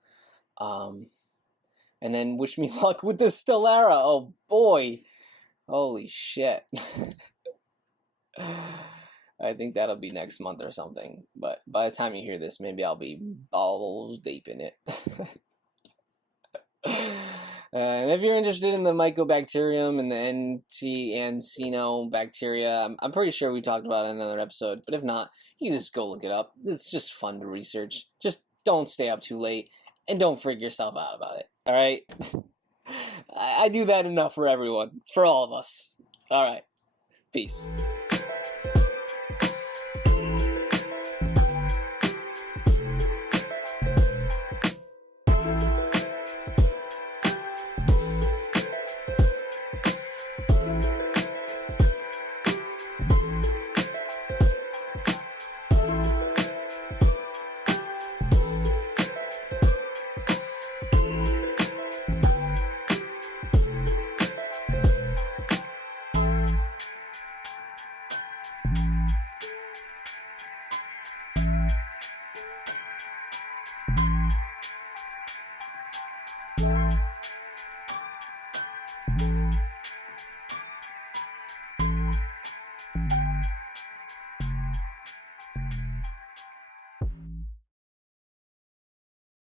And then wish me luck with the Stellara. Oh boy. Holy shit. I think that'll be next month or something. But by the time you hear this, maybe I'll be balls deep in it. And if you're interested in the Mycobacterium and the N-T-N-Cino-bacteria, I'm pretty sure we talked about it in another episode. But if not, you can just go look it up. It's just fun to research. Just don't stay up too late. And don't freak yourself out about it. All right? I do that enough for everyone. For all of us. All right. Peace.